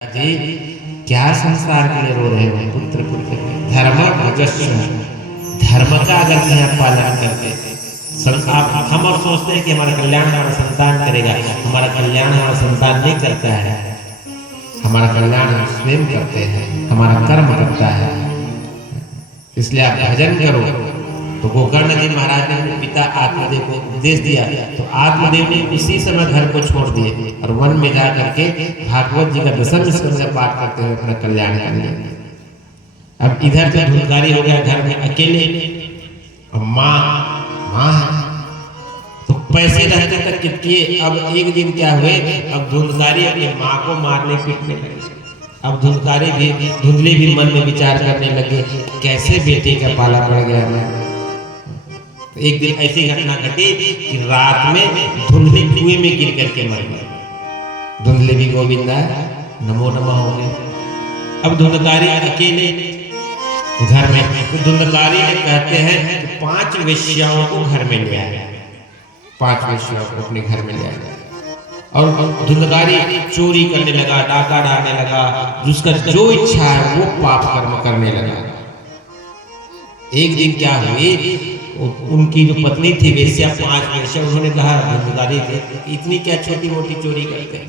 जी क्या संसार के लिए रो रहे हो पुत्र पुत्र धर्म भजस्व धर्म का अगर नहीं आप पालन करते आप हम और सोचते हैं कि हमारा कल्याण हमारा संतान करेगा। हमारा कल्याण हमारा संतान नहीं करता है, हमारा कल्याण हम स्वयं करते हैं, हमारा कर्म करता है। इसलिए आप भजन करो। तो गोकर्ण जी महाराज ने अपने पिता आत्मदेव को उपदेश दिया, तो आत्मदेव ने उसी समय घर को छोड़ दिए और वन में जा करके भागवत जी का दशम स्कंद पाठ करते हुए अपना कल्याण कर लिया। अब इधर तो धुंधकारी हो गया घर में अकेले, और माँ तो पैसे रहते तक कितने। अब एक दिन क्या हुए, अब धुंधकारी अपनी माँ को मारने पीटने लगे। अब धुंधले भी मन में विचार करने लगे कैसे बेटे का पाला पड़ गया मैं। तो एक दिन ऐसी घटना घटी कि रात में धुंधले कुएं में गिर करके मर गए। धुंधले भी गोविंदा नमो नमः हो गए। अब धुंधकारी अकेले घर में, तो धुंधकारी ने कहते हैं कि 5 वेश्याओं को घर में ले आया, 5 वेश्याओं को अपने घर में ले आया। और धुंधकारी चोरी करने लगा, डाका डालने लगा, जिसका जो इच्छा है वो पाप कर्म करने लगा। एक दिन क्या हुई, उनकी जो पत्नी थी वेश्या, 5 वेश्या, उन्होंने कहा धुंधकारी इतनी क्या छोटी मोटी चोरी करते हैं,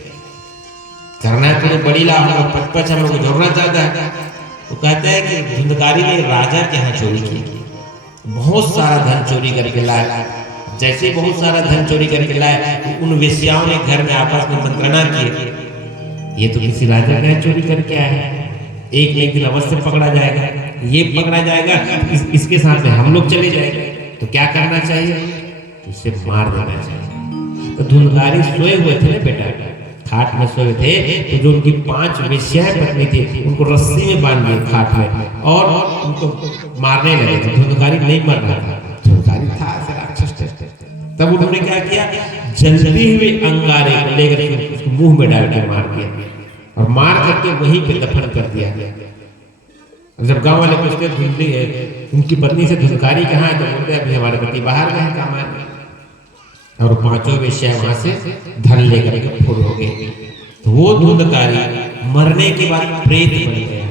करना है तो बड़ी लाभ हम लोग पच हम लोग को जरूरत ज्यादा है। तो कहते हैं कि धुंधकारी ने राजा के यहाँ चोरी की, बहुत सारा धन चोरी करके लाया। जैसे बहुत सारा धन चोरी करके लाए तो उन वेश्याओं ने घर में आपस में मंत्रणा की, ये तो किसी राजा का चोरी करके आया है, एक न एक दिन अवश्य पकड़ा जाएगा, ये पकड़ा जाएगा, इसके साथ में हम लोग चले जाएंगे। तो क्या करना चाहिए, तो इसे मार देना चाहिए। तो धुंधकारी सोए हुए थे ना बेटा, खाट में सोए थे, तो जो उनकी 5 वेश्याएं पत्नी थी उनको रस्सी में बांध दिए खाट में और उनको मारने लगे। तो धुंधकारी नहीं मर रहा था, धुंधकारी था राक्षस। तब उन्होंने क्या किया, जलते हुए अंगारे को लेकर उसको मुंह में डाल कर मार दिया और मार करके वहीं पे दफन कर दिया। जब गांव वाले पूछते उनकी पत्नी से धुंधकारी कहाँ है, तो बोलते अभी हमारे पति बाहर गए काम है। और 5 वेश्या वहां से धन लेकर के फुर हो गए। तो वो धुंधकारी मरने के बाद प्रेत बन गया,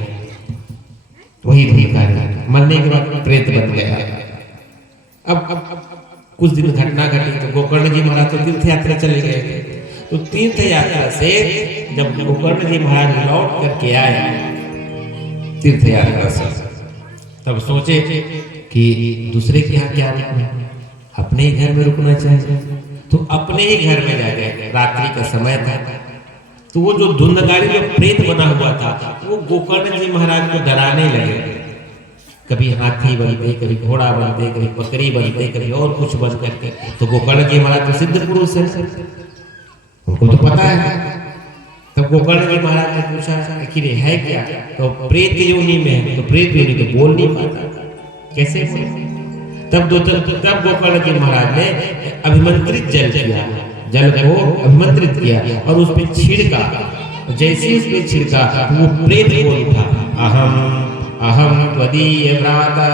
वही धुंधकारी मरने के बाद प्रेत बन गया। अब कुछ दिन घटना घटी, तो गोकर्ण जी महाराज तो तीर्थ यात्रा चले गए थे। तो तीर्थ यात्रा से जब गोकर्ण जी महाराज लौट करके आए तीर्थ यात्रा से, तब सोचे कि दूसरे के यहाँ क्या रुकना, अपने ही घर में रुकना चाहिए। तो अपने ही घर में जा गए, रात्रि का समय था। तो वो जो धुंधकारी जो प्रेत बना हुआ था वो गोकर्ण जी महाराज को डराने लगे। कभी हाथी बनते, कभी घोड़ा बनते, कभी बकरी बनते, कभी और कुछ बन करके। तो गोकर्ण जी महाराज तो सिद्ध पुरुष है, उनको तो पता है। तब गोकर्ण जी महाराज ने पूछा आखिर है क्या, तो प्रेत योनि में है। तो प्रेत योनि तो बोल नहीं पाता, कैसे बोले। तब गोकर्ण जी महाराज ने अभिमंत्रित जल किया, जल को अभिमंत्रित किया और उस पर छिड़का। जैसे उस पर छिड़का वो प्रेत बोल उठा, अहम अहम त्वदीय भ्राता,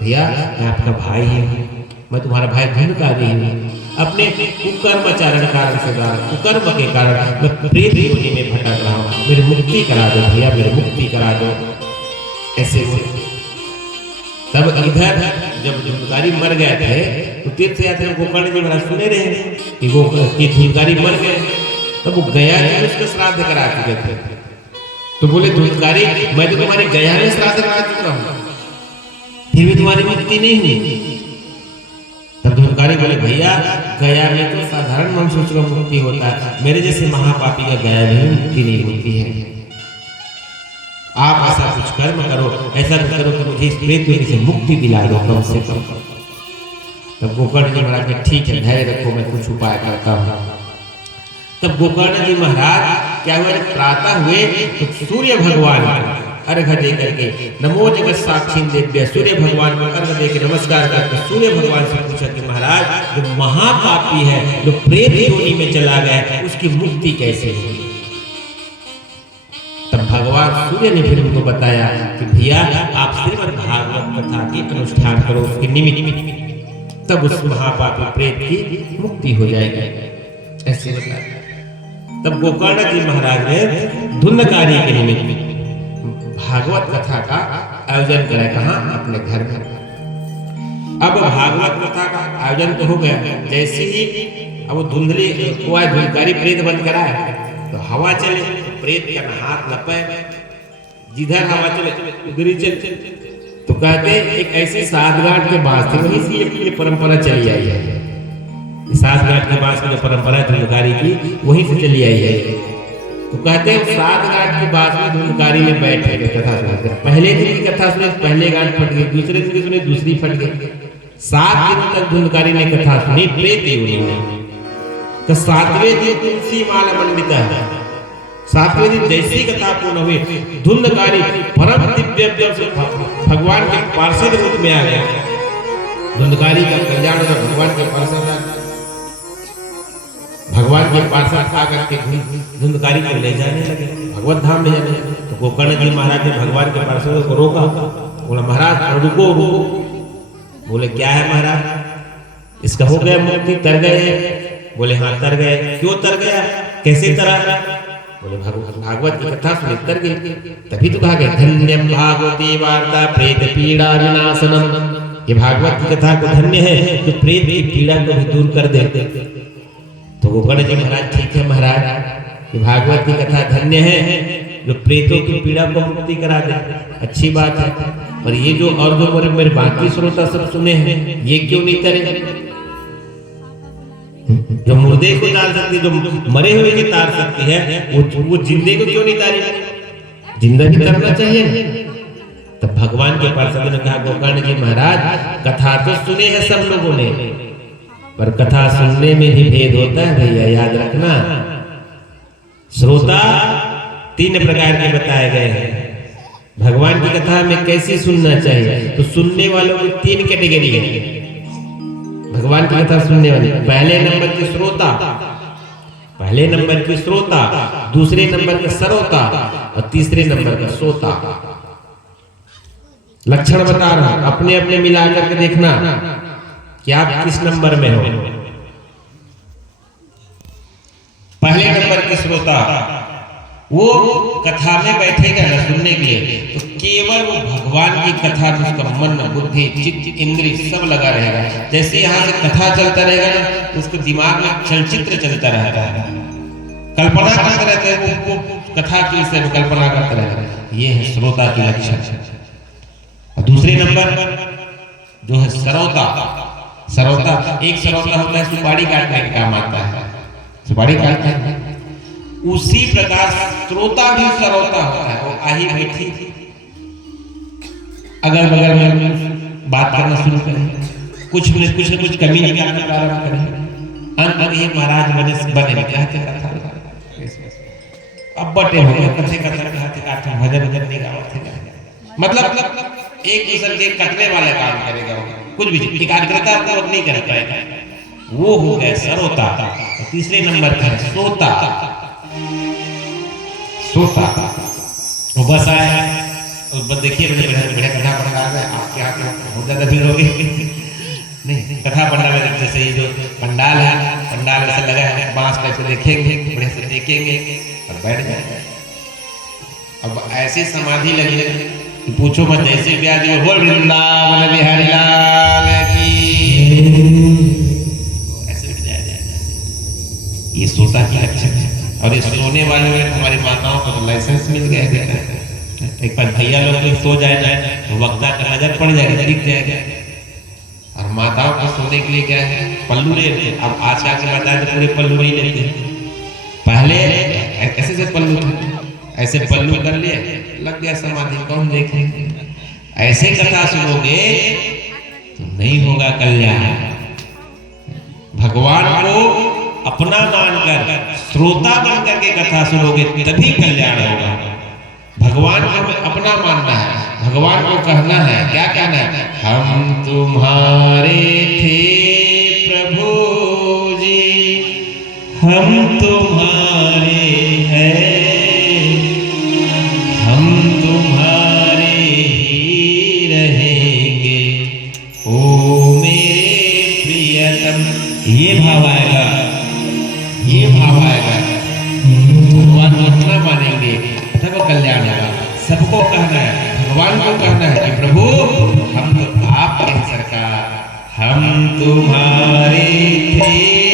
भैया मैं आपका भाई हूँ, मैं तुम्हारा भाई धुंधकारी हूँ। अपने कुकर्माचरण कारण से कुकर्म के कारण मैं प्रेत योनि में भटक रहा हूँ, मेरी मुक्ति करा दो भैया, मेरी मुक्ति करा दो। ऐसे तब इधर जब धुंधकारी मर गए थे तो तीर्थ यात्रा गोकर्ण जी महाराज सुने रहे कि धुंधकारी मर गए। तब वो गया जी उसका श्राद्ध करा चुके थे। तो बोले धुंधकारी मैं तो तुम्हारी गया में श्राद्ध करा चुका हूँ, फिर भी तुम्हारी मुक्ति नहीं हुई। तब धुंधकारी बोले भैया गया में तो साधारण मनुष्य को मुक्ति होता है, मेरे जैसे महापापी का गया में मुक्ति नहीं होती है। आप ऐसा कुछ कर्म करो, ऐसा करो कि मुझे इस प्रेत योनि से मुक्ति दिला दो कम से कम। तब गोकर्ण जी महाराज ने ठीक है धैर्य रखो, मैं कुछ उपाय करता हूँ। तब गोकर्ण जी महाराज क्या हुआ, प्रातः हुए तो सूर्य भगवान अर्घ दे करके नमो जगत साक्षी देव्य सूर्य भगवान को अर्घ दे के नमस्कार करके सूर्य भगवान से पूछा कि महाराज जो महापापी है, जो प्रेत योनि में चला गया, उसकी मुक्ति कैसे होगी। तब भगवान सूर्य ने फिर उनको बताया कि भैया आप श्रीमद् भागवत कथा के अनुष्ठान करो, उसके निमित्त, तब उस महापापी प्रेत की मुक्ति हो जाएगी। ऐसे बताया। तब गोकर्ण जी महाराज ने धुंधकारी के निमित्त भागवत कथा का आयोजन करा। कहाँ? अपने घर में। अब भागवत कथा का आयोजन तो हो गया, जैसे ही अब वो धुंधली हुआ धुंधकारी प्रेत बंद करा तो हवा चले तो प्रेत का हाथ न पैर, जिधर हवा चले उधर ही चले। तो कहते एक ऐसी सातगांठ के बास थी, वहीं से ये परंपरा चली आई है। सातगांठ के बास की जो परंपरा धुंधकारी की वहीं से चली आई है। तो कहते हैं सातगांठ के बास में धुंधकारी में बैठे कथा सुनते। पहले दिन की कथा सुने, पहले गांठ फट गई, दूसरे दिन की सुने, दूसरी फट गई। 7 दिन तक धुंधकारी ने कथा सुनी, प्रेत योनि में। तो 7वें दिन तुलसी माला मंडित है। 7वें दिन जैसी कथा पूर्ण हुई, धुंधकारी परम दिव्य से भगवान के पार्षद रूप में आ गया। धुंधकारी का कल्याण और भगवान के पार्षद, भगवान के पार्षद आकर के धुंधकारी को ले जाने लगे, भगवत धाम ले जाने लगे। तो गोकर्ण जी महाराज ने भगवान के पार्षदों को रोका, बोला महाराज रुको रुको। बोले क्या है महाराज? इसका हो गया मुक्ति, तर गए? बोले हाँ तर गए। क्यों तर गया? कैसे तरा? बोले भागवत की कथा सुनी तर गई। तभी तो कहा गया धन्यम भागवती वार्ता प्रेत पीड़ा विनाशनम। ये भागवत की कथा को धन्य है जो प्रेत की पीड़ा को भी दूर कर दे। तो गोकर्ण जी महाराज ठीक है महाराज, ये भागवत की कथा धन्य है जो प्रेतों की पीड़ा को मुक्ति करा दे, अच्छी बात है। पर ये जो और जो मेरे बाकी श्रोता सब सुने हैं ये क्यों नहीं करे? जो मुर्दे को तार सकती है, जो मरे हुए को तार सकती है, वो जिंदे को क्यों नहीं तारी? जिंदा भी तरना चाहिए। तब भगवान के पार्षद ने कहा गोकर्ण जी महाराज कथा तो सुने हैं सब लोगों ने, पर कथा सुनने में भी भेद होता है भैया, याद रखना। श्रोता 3 प्रकार के बताए गए हैं। भगवान की कथा में कैसी सुनना चाहिए? तो सुनने वालों की 3 कैटेगरी है भगवान की कथा सुनने वाले। पहले नंबर के श्रोता, पहले नंबर की श्रोता, दूसरे नंबर के सरोता और तीसरे नंबर का सोता। लक्षण बता रहा हूं, अपने अपने मिला करके देखना कि आप किस नंबर में हो। पहले नंबर के श्रोता वो कथा में बैठेगा ना सुनने के लिए, तो केवल वो भगवान की कथा में उसका मन बुद्धि चित्त इंद्रिय सब लगा रहेगा। जैसे यहाँ से कथा चलता रहेगा ना तो उसके दिमाग में चलचित्र चलता रहता है, कल्पना करते रहते हैं, वो कथा की से कल्पना करते रहते। ये है श्रोता की लक्षण। और दूसरे नंबर जो है सरोता। सरोता एक सरोता होता है सुपारी काटने का काम आता है, सुपारी काटता है। उसी प्रकार श्रोता भी सरोता होता है। वो आही बैठी अगल बगल में बात करना शुरू करें, कुछ न कुछ कमी निकालना प्रारंभ करें। अंत में ये महाराज बने कहते कथा अब बटे हो गए कथे कथा भजन भजन नहीं गाते, मतलब एक दूसरे के कटने वाला काम करेगा, कुछ भी एकाग्रता पूर्वक नहीं कर पाएगा। वो हो गया सरोता। तीसरे नंबर का सोता। सोता वो बस आया और बस देखिए बड़े कथा पढ़ा रहे हैं, आप क्या बहुत ज्यादा भीड़ होगी नहीं। कथा पंडाल में जैसे ये जो पंडाल है, पंडाल ऐसे लगा है, बांस कैसे देखेंगे, बड़े से देखेंगे और बैठ जाएंगे। अब ऐसी समाधि लगी कि पूछो मत, जैसे ब्याज में बोल वृंदावन बिहारी लाल की, ऐसे भी जाया जाएगा। ये सोता की लक्षण है। और ये सोने वाले में हमारी माताओं को तो लाइसेंस मिल गया है। एक बार भैया लोग तो सो जाए तो वक्ता का नजर पड़ जाएगा, दिख जाएगा। और माताओं को सोने के लिए क्या है, पल्लू ले लेते। अब आज का के बताए तो पूरे पल्लू नहीं लेते, पहले ऐसे से पल्लू थे, ऐसे पल्लू कर लिए, लग गया समाधि, कौन देखेंगे। ऐसे कथा सुनोगे तो नहीं होगा कल्याण। भगवान को अपना मानकर श्रोता बनकर के कथा सुनोगे तभी कल्याण होगा। भगवान को हमें अपना मानना है, भगवान को कहना है, क्या कहना है, हम तुम्हारे थे प्रभु जी, हम तुम्हारे हैं, हम तुम्हारे ही रहेंगे, ओ मेरे प्रियतम। ये भाव आएगा, ये भाव आएगा। कल्याण होगा। सबको कहना है, भगवान को कहना है कि प्रभु हम तो आपके हैं सरकार, हम तुम्हारे थे